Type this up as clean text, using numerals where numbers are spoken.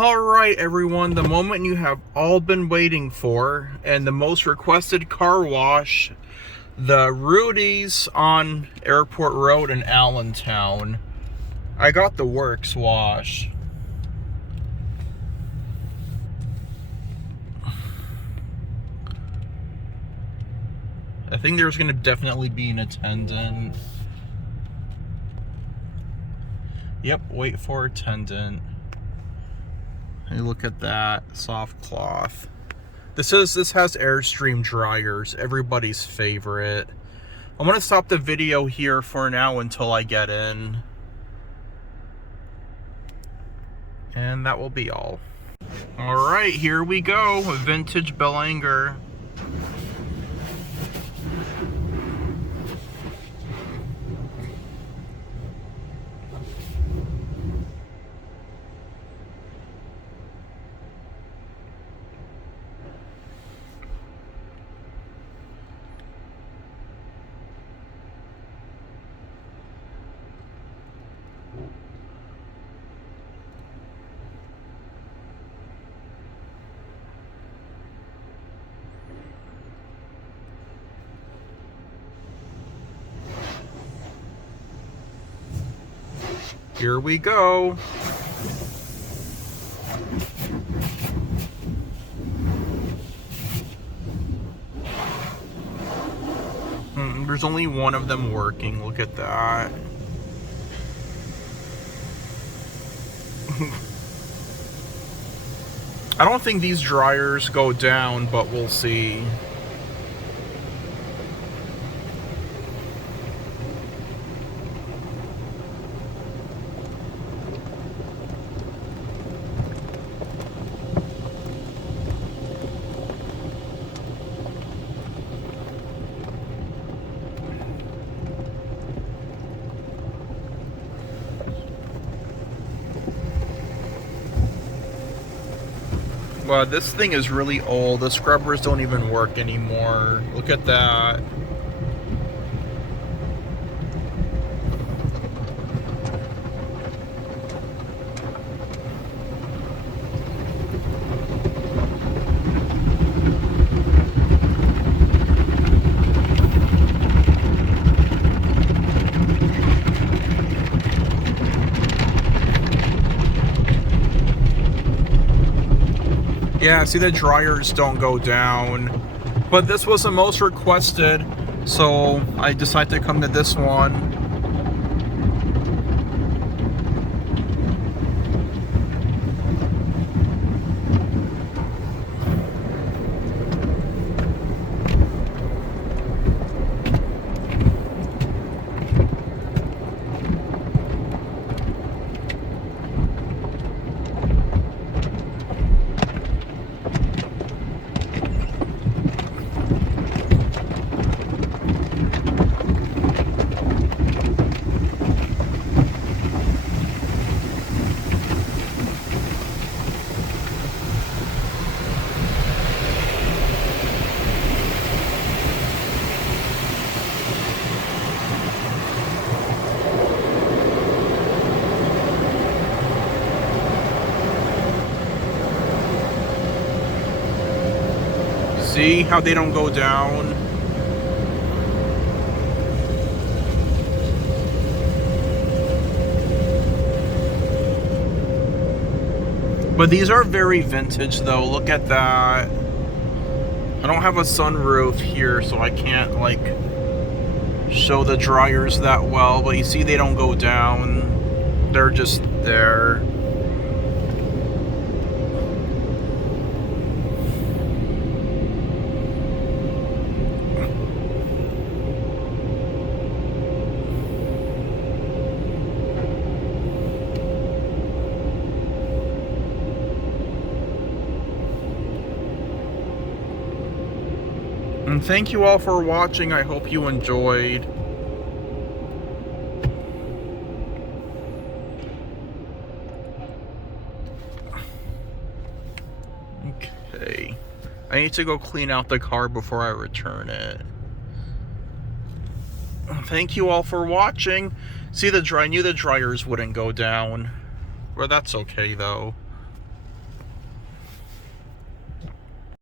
Alright everyone, the moment you have all been waiting for, and the most requested car wash, the Rudy's on Airport Road in Allentown. I got the works wash. I think there's going to definitely be an attendant. Yep, wait for attendant. Hey, look at that soft cloth. This has Airstream dryers, everybody's favorite. I'm gonna stop the video here for now until I get in, and that will be all. All right, here we go. Vintage Belanger. Here we go. There's only one of them working. Look at that. I don't think these dryers go down, but we'll see. Wow, this thing is really old. The scrubbers don't even work anymore. Look at that. Yeah, see, the dryers don't go down. But this was the most requested, so I decided to come to this one. See how they don't go down? But these are very vintage though. Look at that. I don't have a sunroof here, so I can't like show the dryers that well, but you see they don't go down. They're just there. And thank you all for watching. I hope you enjoyed. Okay. I need to go clean out the car before I return it. Thank you all for watching. See, I knew the dryers wouldn't go down. Well, that's okay though.